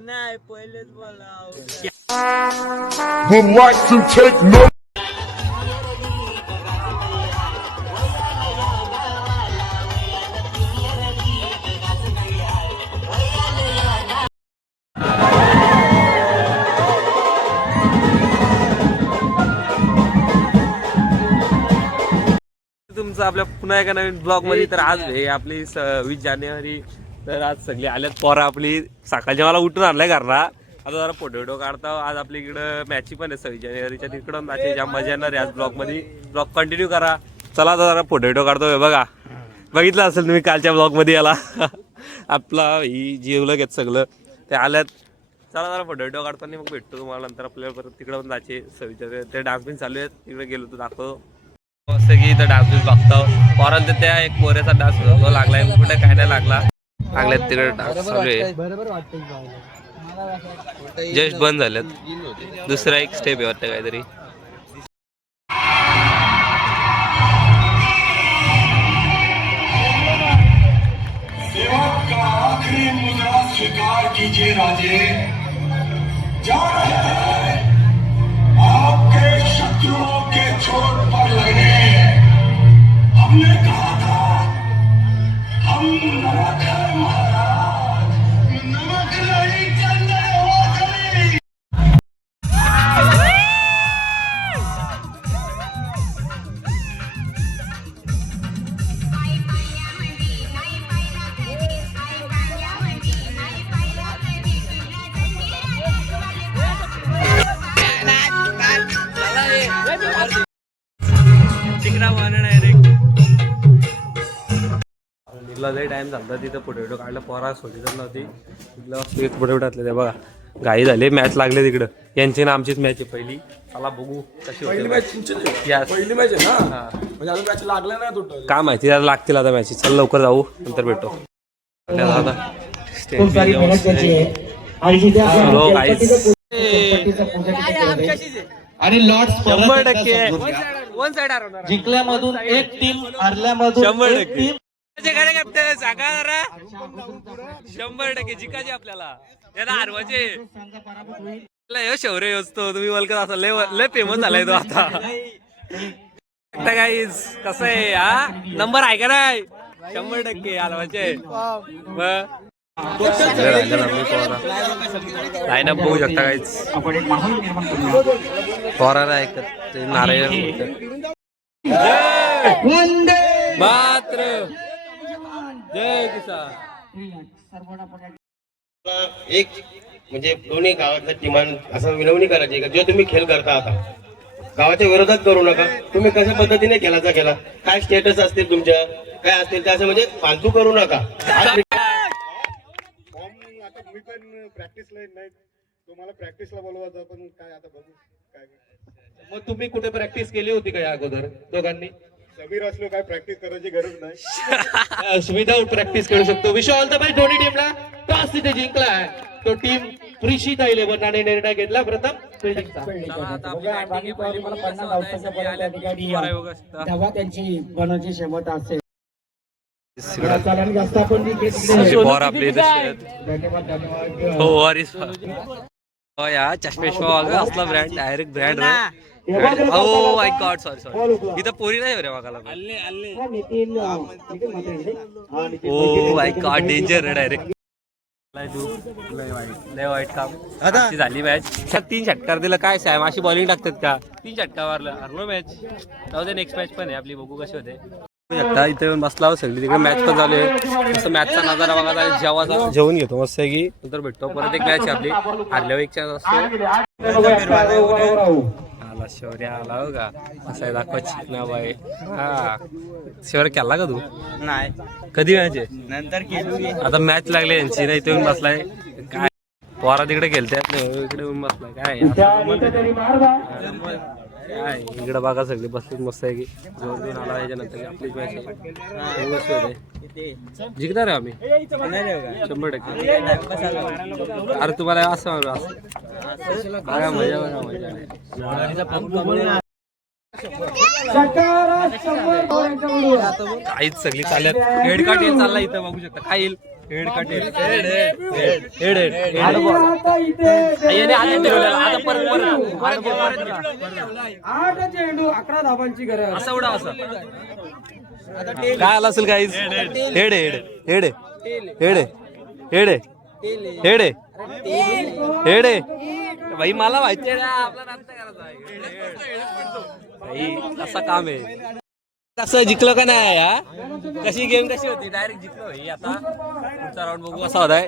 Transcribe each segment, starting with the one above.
नाही पहिलेच बोला would like to take no. तुमचं आपल्या पुन्हा एका नवीन ब्लॉग मध्ये. तर आज हे आपली 20 जानेवारी. तर आज सगळी आल्यात पोरं आपली. सकाळच्या मला उठून आणलाय घरला. आता जरा फोटो काढतो. आज आपल्या इकडं मॅची पण आहे 26 जानेवारीच्या. तिकडं मॅची जाम मजा येणार आहे आज ब्लॉग मध्ये. ब्लॉग कंटिन्यू करा. चला आता जरा फोटो काढतोय. बघा बघितलं असेल तुम्ही कालच्या ब्लॉग मध्ये याला. आपला ही जेवलं घेत सगळं ते आल्यात. चला जरा फोटो काढतो आणि मग भेटतो तुम्हाला नंतर. आपल्याला परत तिकडं पण जायचे 26 जानेवारी. ते डान्स बिन्स चालू आहेत. तिकडे गेलो तर दाखवतो मस्त की इथं डान्स बिन्स बघतो. परंतु त्या एक पोऱ्याचा डान्स लागलाय. कुठे काय नाही लागला. लागल्यात तिकडे डान्स चालू आहे. जस्ट बंद झाल्यात. दुसरा एक स्टेप आहे वाटतं काहीतरी. स्वीकार कीजिए राजे, जा रहे हैं आपके शत्रुओं के चोट पर लगने। हमने कहा था हम नमक है महाराज, नमक नहीं चलने वाली। लय टाइम झाला तिथं फोटो काढलं. पोरा सोडली तर नव्हती. तिथलं एक फोटो घातले बघा. घाई झाली. मॅच लागले तिकडं. यांची ना आमचीच मॅच आहे पहिली. चला बघू कशी पहिली मॅच तुमची. पहिली मॅच आहे ना. म्हणजे अजून मॅच लागला नाही टोटल. काय माहिती त्याला लागतील आता मॅच. चल लवकर जाऊ नंतर भेटतो. आणि लॉर्ड्स 100% वन साइड जिंकल्यामधून एक टीम, हरल्यामधून 100% सांगा जरा. 100% जिकायचे आपल्याला. त्याला हरवायचे. शौर्य असतो तुम्ही बोलत असा. लय फेमस झालाय तो आता. गाईज कसं आहे हा नंबर आहे का नाही. 100% हलवायचे. लाईन बघू शकता काहीच. पोराला ऐकत नारायण मात्र जय किसान. एक म्हणजे दोन्ही गावातल्या टीमान असं विनवणी करायची का जो तुम्ही खेळ करता आता गावाच्या विरोधात करू नका. तुम्ही कशा पद्धतीने खेळाचा केला. काय स्टेटस असतील तुमच्या काय असतील ते असं म्हणजे फालतू करू नका. आता मी पण प्रॅक्टिसला नाही. तुम्हाला प्रॅक्टिसला बोलवायचं पण काय आता बघू काय. मग तुम्ही कुठे प्रॅक्टिस केली होती का या अगोदर दोघांनी. समीर असलो काय प्रॅक्टिस करायची गरज नाही. विदाउट प्रॅक्टिस करू शकतो. विश ऑल द बेस्ट दोन्ही टीमला. टॉस तिथे जिंकला तो टीम प्रिशिता 11 आणि निर्णय घेतला प्रथम फिल्डिंगचा. तेव्हा त्यांची बनाची शेवट असेल. चष्मेश्वर असला brand direct brand. Oh my God sorry इथं पोरी नाही रे बघायला. Oh my God danger direct. लय वाईट काम झाली मॅच. 3 षटकार दिलं काय सॅम अशी बॉलिंग टाकतात का. 3 षटकार मारलं हरलो मॅच. जाऊ दे नेक्स्ट मॅच पण आहे आपली. बघू कशी होते. इथे येऊन बसला सगळी तिकडे मॅच पण चालू आहे. मस्त मॅचचा नजारा बघा. जेवायचा जेवून घेतो मस्त की नंतर भेटतो. परत एक मॅच आहे आपली. हारल्यावर एक चान्स असतो. आला शौर्य आला हो का. असं दाखवा चिकना बाय. हा शौर्य केला का तू. नाही कधी मॅच आहे नंतर केली. आता मॅच लागली यांची ना. इथे येऊन बसलाय काय. पोरा तिकडे खेळतात इकडे येऊन बसलाय काय. काय इकडे बघा सगळे बसले मस्त आहे की. जोर देऊन आला याच्यानंतर आपलीच मॅच आहे. जिंकणार आहे आम्ही 100%. अरे तुम्हाला असं मजा काहीच सगळी चालल्यात. हेड कार्ड चालला इथं बघू शकता. काय येईल चेंडू 11 धावांची गरज. असं उडा असं काय आलं असेल काहीच head head head head head head head भाई मला माहिती आहे आपला नाश्ता करायचा भाई असं काम आहे कसं जिंकलं का नाही हा कशी गेम कशी होती डायरेक्ट जिंकलो भाई आता पुढचा राऊंड बघू कसा होता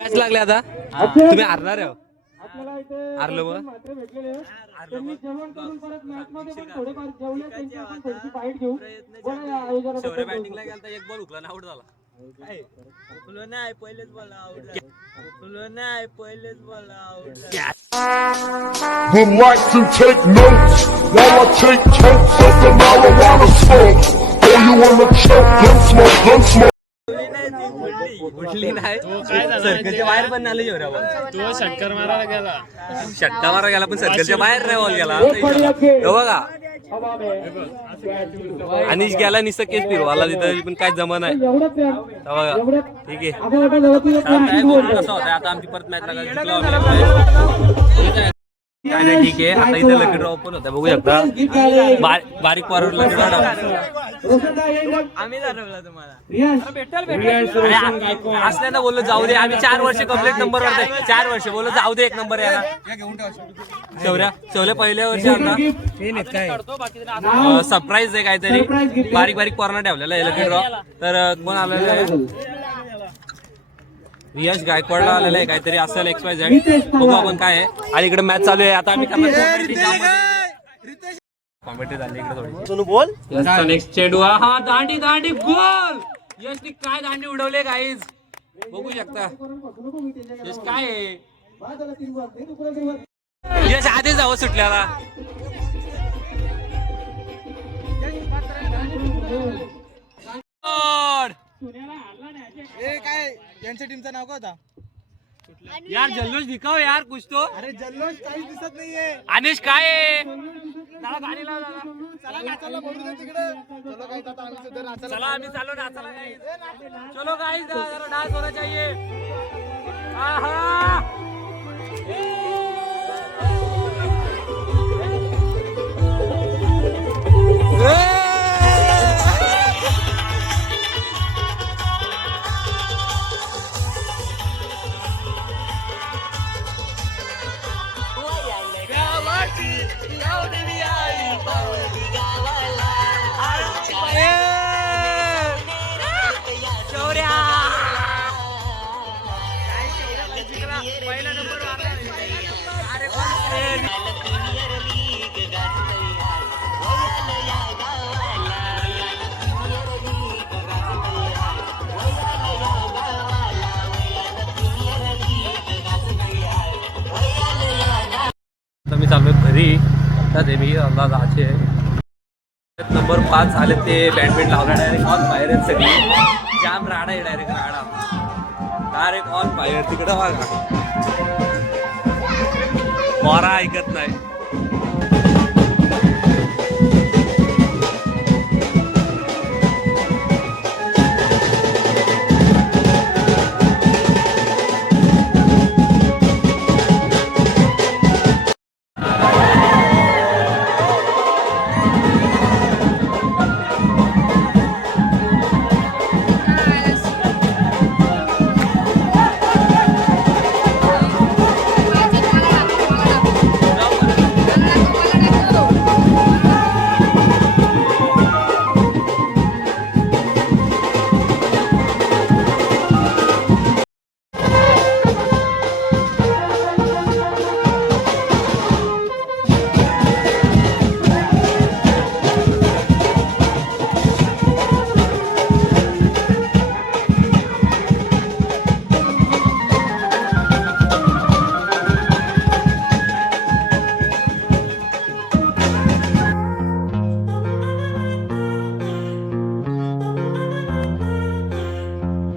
मॅच लागले आता तुम्ही हारणार आहे हारलो मग शौर्य बॅटिंगला गेला एक बॉल उकला आउट झाला नाही पहिलेच बोला आउट नाही पहिलेच बोला out Would like to take notes while I take totes of the marijuana smoke. Oh, you wanna choke? Gun smoke, gun smoke. उठली नाही सर्कलच्या बाहेर पण आले तो षटकार मारायला गेला पण सर्कलच्या बाहेर नाही बॉल गेला तो बघा अनिश गेला निसं केस फिरवाला तिथं पण काय जमा नाही बघा ठीक आहे कसा होता आता आमची परत मॅच लागला काय नाही ठीक आहे आता इथे लकी ड्रॉ पण होता बघू शकता बारीक पावर लकी ड्रॉ आम्ही हरवला तुम्हाला असल्यानं बोललो जाऊ दे आम्ही 4 वर्ष कम्प्लीट नंबर वर 4 वर्ष बोललो जाऊ दे 1 नंबर याला शौर्य पहिल्या वर्षी आता सरप्राईज आहे काहीतरी बारीक बारीक कॉर्नर ठेवलेला आहे लकी ड्रॉ तर कोण आलेलं आहे यश गायकवाडला आलेलं आहे काहीतरी असेल XYZ बघू आपण काय आहे आणि इकडे मॅच चालू आहे आता आम्ही कॉमेंट्री झाली इकडे थोडी बोल नेक्स्ट चेंडू हा दांडी दांडी गोल यशनी काय दांडी उडवले गाईज बघू शकता यश काय आहे यश आधी जावं सुटल्याला काय यांच्या टीमचं नाव काय होता यार जल्लोष दिखाओ यार कुछ तो अरे जल्लोष काही दिसत नाहीये अनिश काय आहे चला गाडी लाव दादा चला नाचायला बोलू दे तिकडे चलो काय आता आम्ही सुद्धा नाचायला चला आम्ही चाललो नाचायला गाईज चलो गाईज जरा डांस होना चाहिए आहा पहिला नंबर मी चाललोय घरी तर मी अंदाजाचे नंबर 5 आले ते बॅडमिंटन लावला डायरेक्ट ऑन फायर आहेत सगळी जाम राडा आहे डायरेक्ट ऑन फायर तिकडं बघा मोरा ऐकत नाही